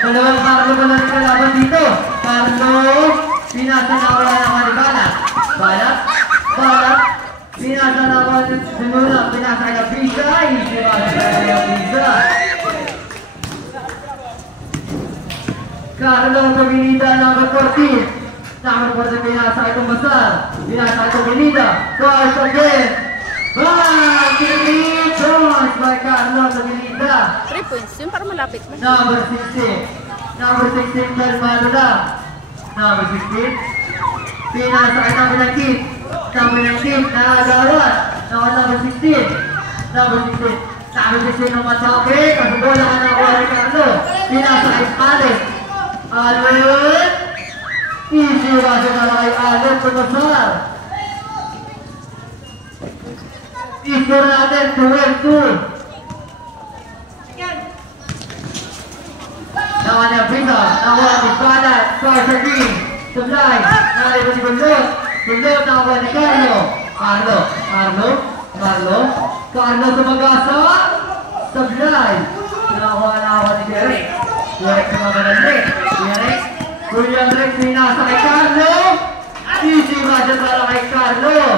Dalawang Carlo pa lang kalaban dito. Carlo, pinasa na wala naman ni Balat. Balat, pinasa na wala ni Dununa, pinasa na Pisa, isipan na Pisa. Carlo Caminida, number 14. Number 14, pinasa itong Basal. Pinasa itong Caminida. Twice again. Bang! Kini Jones by Carlo Caminida. 3 points yun, para malapit na. Number 16. Number 16, Belmano lang. Number 16. Pinasa kay number 19. Number 19, nakagawan. Number 16. Number 16. Number 16 naman sa akin. Kasi bola ka na kuha ni Carlo. Pinasa kay Allen. Allen. Easy rusher na kay Allen. Tumasal. I-score natin 12-2. Nakuha niya Brisa, nakuha ni Balat, Carter Green, Sublay, nakalimutan si Bundot, nakuha ni Carlo, Carlo sumagasa, Sublay, nakuha ni Derek naman ng Rex, William Rex, pinasa kay Carlo, easy budget para kay Carlo.